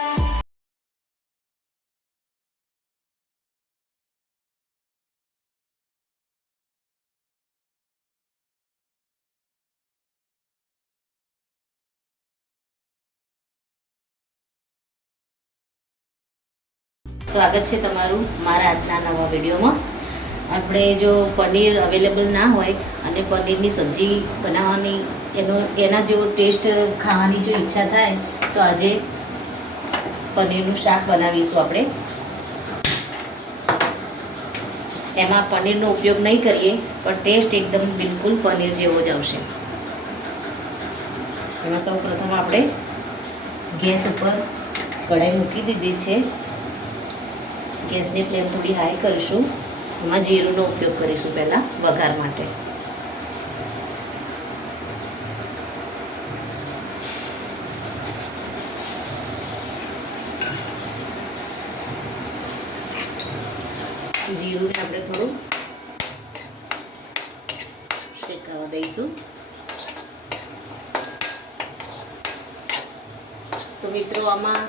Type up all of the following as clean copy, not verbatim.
સ્વાગત છે તમારું મારા આજના નવા વિડીયોમાં। આપણે જો પનીર અવેલેબલ ના હોય અને પનીરની સબ્જી બનાવવાની એના જેવો ટેસ્ટ ખાવાની જો ઈચ્છા થાય તો આજે પનીરનું શાક બનાવીશું આપણે। એમાં પનીરનો ઉપયોગ નહીં કરીએ પણ ટેસ્ટ એકદમ બિલકુલ પનીર જેવો જ આવશે। એમાં સૌ પ્રથમ આપણે ગેસ ઉપર કઢાઈ મૂકી દીધી છે। ગેસની ફ્લેમ થોડી હાઈ કરીશું। એમાં જીરુંનો ઉપયોગ કરીશું પહેલાં વઘાર માટે। જીરુંને આપણે થોડું શેકાવા દઈશું। તો મિત્રો આમાં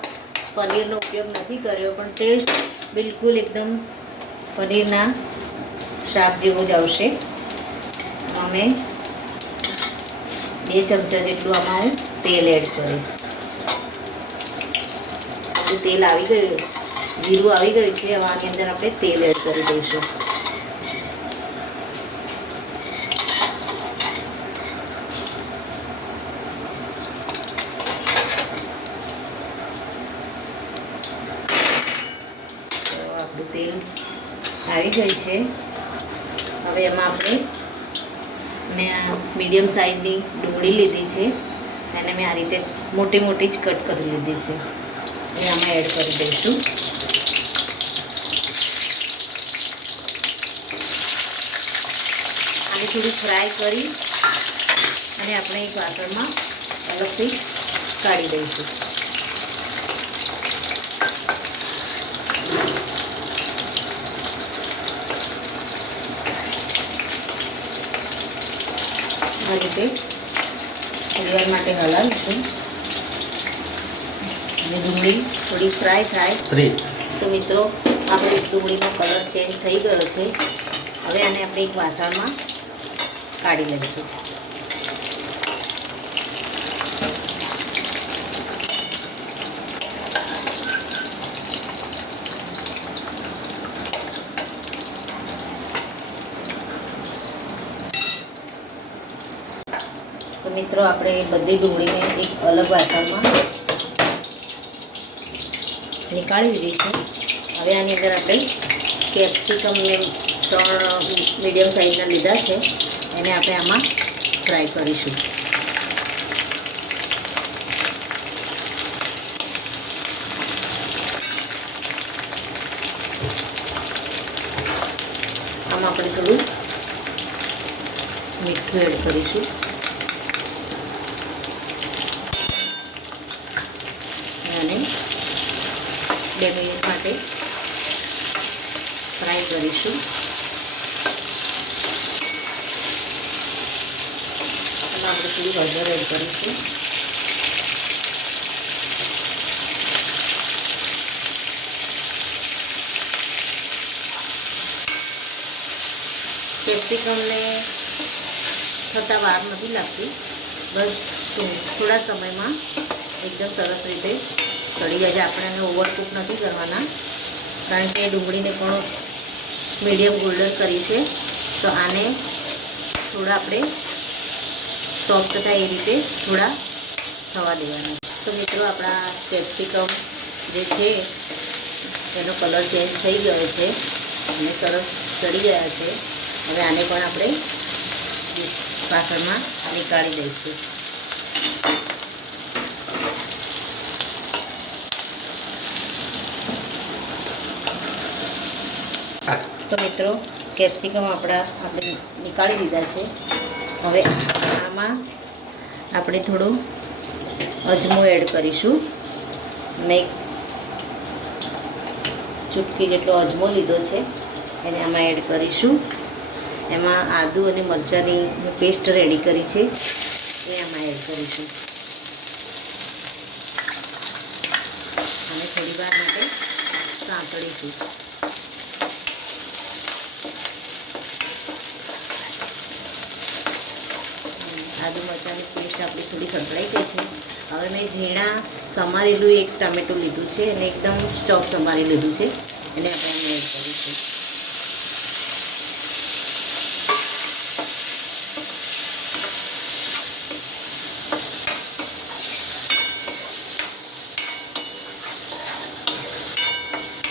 પનીરનો ઉપયોગ નથી કર્યો પણ ટેસ્ટ બિલકુલ એકદમ પનીરના શાક જેવો જ આવશે। અમે 2 ચમચા જેટલું આમાં હું તેલ એડ કરીશ। તેલ આવી ગયું, જીરું આવી ગયું છે। હવે આની અંદર આપણે તેલ એડ કરી દઈશું। તેલ આવી ગઈ છે। હવે એમાં આપણે મેં મીડિયમ સાઇઝની ડુંગળી લીધી છે અને મેં આ રીતે મોટી મોટી જ કટ કરી લીધી છે એ આમાં એડ કરી દઈશું। આને થોડી ફ્રાય કરી અને આપણે એક વાસણમાં અલગથી કાઢી દઈશું। આ રીતે થોડી વાર માટે હલાવીશું અને ડુંગળી થોડી ફ્રાય થાય તો મિત્રો આપણે ડુંગળીનો કલર ચેન્જ થઈ ગયો છે। હવે આને આપણે એક વાસણમાં કાઢી લઈશું। તો મિત્રો આપણે બધી ડુંગળીને એક અલગ વાસણમાં નીકાળી દીધી છે। હવે આની અંદર આપણે કેપ્સિકમને 3 મીડિયમ સાઇઝના લીધા છે એને આપણે આમાં ફ્રાય કરીશું। આમાં આપણે થોડું મીઠું એડ કરીશું અને 2 મિનિટ માટે ફ્રાય કરીશું। એમાં આપણે થોડી હળદર એડ કરીશું। કેપ્સિકમને થતાં વાર નથી લાગતી, બસ થોડા સમયમાં એકદમ સરસ રીતે ચડી જાય છે। આપણે એને ઓવરકુક નથી કરવાના કારણ કે ડુંગળીને પણ મીડિયમ ગોલ્ડન કરી છે તો આને થોડા આપણે સોફ્ટ થાય એ રીતે થોડા થવા દેવાના। તો મિત્રો આપણા કેપ્સિકમ જે છે એનો કલર ચેન્જ થઈ ગયો છે અને સરસ ચડી ગયા છે। હવે આને પણ આપણે વાસણમાં નીકાળી દઈશું। તો મિત્રો કેપ્સિકમ આપણે નીકાળી દીધા છે। હવે આમાં આપણે થોડો અજમો એડ કરીશું। મેં ચૂટકી જેટલો અજમો લીધો છે એને આમાં એડ કરીશું। એમાં આદુ અને મરચાંની પેસ્ટ રેડી કરી છે એ આમાં એડ કરીશું। અને થોડી વાર માટે સાંતળીશું. આદુ મરચાંની પેસ્ટ આપણી થોડી સંતળાઈ ગઈ છે. હવે મેં ઝીણા સમારેલું એક ટામેટું લીધું છે અને એકદમ ચોપ સમારી લીધું છે, એને આપણે એડ કરીશું.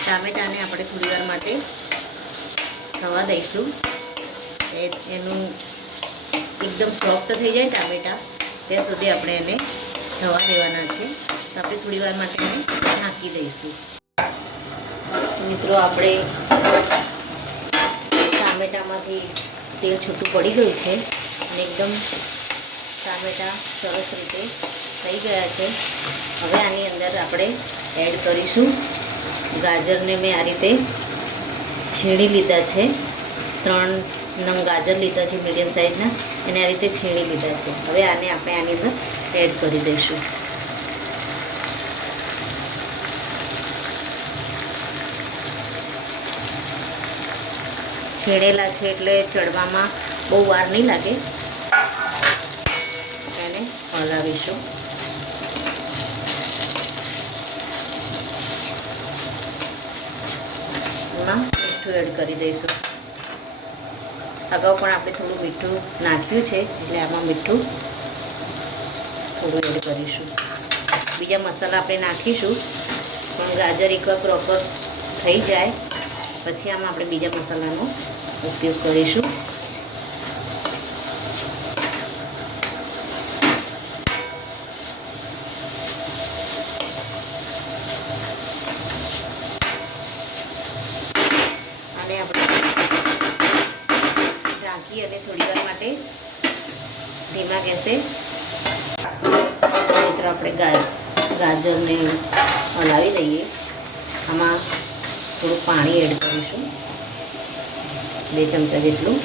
ટામેટાને આપણે થોડી વાર માટે થવા દઈશું. એનું એકદમ સોફ્ટ થઈ જાય ટામેટા ત્યાં સુધી આપણે એને થવા દેવાના છે. તો આપણે થોડી વાર માટે એને ઢાંકી દઈશું. મિત્રો, આપણે ટામેટામાંથી તેલ છૂટું પડી ગયું છે અને એકદમ ટામેટા સરસ રીતે થઈ ગયા છે. હવે આની અંદર આપણે એડ કરીશું ગાજરને. મેં આ રીતે છીણી લીધા છે. 3 નંગ ગાજર લીધા છે મીડિયમ સાઇઝના, એને આ રીતે છીણી લીધા છે. હવે આને આપણે આની અંદર એડ કરી દઈશું. છીણેલા છે એટલે ચડવામાં બહુ વાર નહીં લાગે. એને હલાવીશું. એમાં મીઠું એડ કરી દઈશું. અગાઉ પણ આપણે થોડું મીઠું નાખ્યું છે એટલે આમાં મીઠું થોડું એડ કરીશું. બીજા મસાલા આપણે નાખીશું, પણ ગાજર એકવાર પ્રોપર થઈ જાય પછી આમાં આપણે બીજા મસાલાનો ઉપયોગ કરીશું. અને આપણે ઢાંકી અને થોડી વાર માટે ધીમા ગેસે મિત્રો આપણે ગાજરને હલાવી દઈએ. આમાં થોડું પાણી એડ કરીશું, 2 ચમચા જેટલું.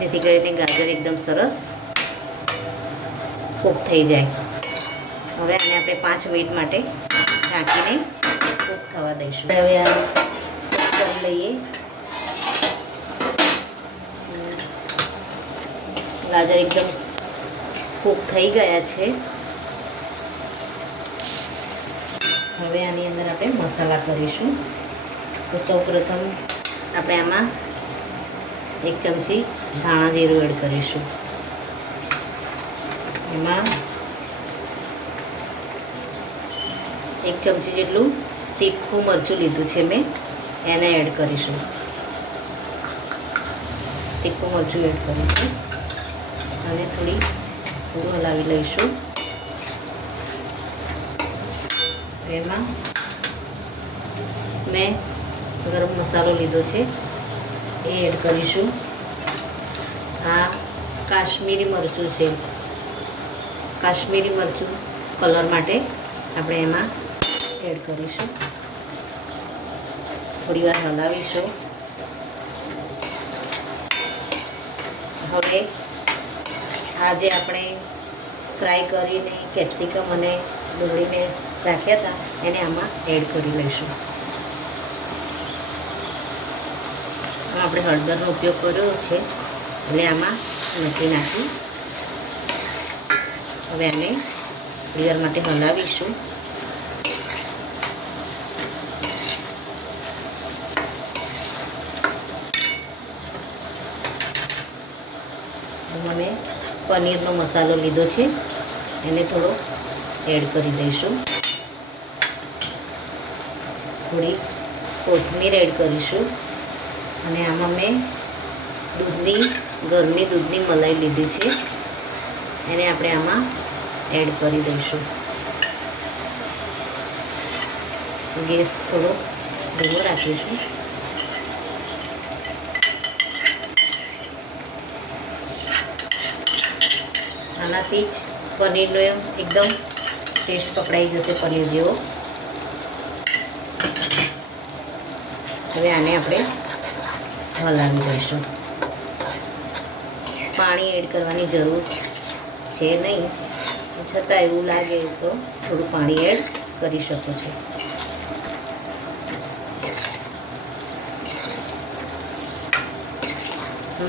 જેથી કરીને ગાજર એકદમ સરસ કૂક થઈ જાય. હવે આને આપણે 5 મિનિટ માટે ઢાંકીને કૂક થવા દઈશું. હવે આ કરી લઈએ. ગાજર એકદમ કૂક થઈ ગયા છે. હવે આની અંદર આપણે મસાલા કરીશું. તો સૌપ્રથમ આપણે આમાં 1 ચમચી ધાણા જીરું એડ કરીશું. એમાં 1 ચમચી જેટલું તીખું મરચું લીધું છે મેં, એને એડ કરીશું. તીખું મરચું એડ કરીશું અને થોડું હલાવી લઈશું. એમાં મેં ગરમ મસાલો લીધો છે એ એડ કરીશું. આ કાશ્મીરી મરચું છે. કાશ્મીરી મરચું કલર માટે આપણે એમાં એડ કરીશું. થોડી વાર હલાવીશું. હવે આ જે આપણે ફ્રાય કરીને કેપ્સિકમ અને ડુંગળીને રાખ્યા હતા એને આમાં એડ કરી લઈશું. આપણે હળદરનો ઉપયોગ કર્યો છે એટલે આમાં નથી નાખી. હવે આને થોડી વાર માટે હલાવીશું. અમે પનીરનો મસાલો લીધો છે એને થોડો એડ કરી દઈશું. થોડી કોથમીર એડ કરીશું અને આમાં મેં ઘરની દૂધની મલાઈ લીધી છે એને આપણે આમાં એડ કરી દઈશું. ગેસ થોડો ધીમો રાખીશું. આનાથી જ પનીરનો એકદમ ટેસ્ટ પકડાઈ જશે, પનીર જેવો. હવે આને આપણે હલાવી દઈશું. પાણી એડ કરવાની જરૂર છે નહીં, છતાં એવું લાગે તો થોડું પાણી એડ કરી શકો છો.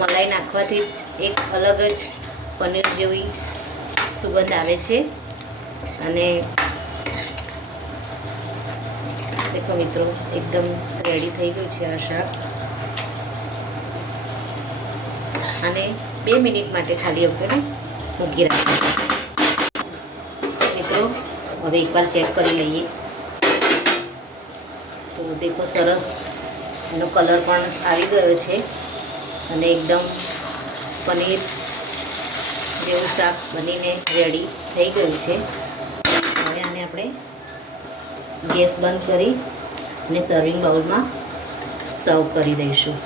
મલાઈ નાખવાથી જ એક અલગ જ પનીર જેવી સુગંધ આવે છે. અને દેખો મિત્રો, એકદમ રેડી થઈ ગયું છે આ શાક. અને 2 મિનિટ માટે ખાલી આપણે મૂકી રાખીશું. મિત્રો હવે એકવાર ચેક કરી લઈએ તો દેખો સરસ એનો કલર પણ આવી ગયો છે અને એકદમ પનીર જેવું શાક બનીને રેડી થઈ ગયું છે. હવે આને આપણે ગેસ બંધ કરી અને સર્વિંગ બાઉલમાં સર્વ કરી દઈશું.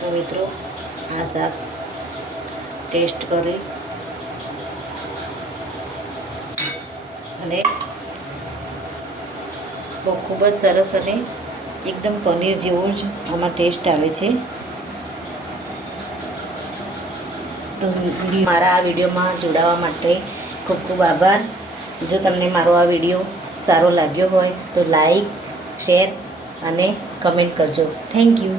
તો મિત્રો આ શાક ટેસ્ટ કરી અને ખૂબ જ સરસ અને એકદમ પનીર જેવો જ આમાં ટેસ્ટ આવે છે. તો મારા આ વિડીયોમાં જોડાવા માટે ખૂબ ખૂબ આભાર. જો તમને મારો આ વિડીયો સારો લાગ્યો હોય તો લાઈક, શેર અને કમેન્ટ કરજો. Thank you.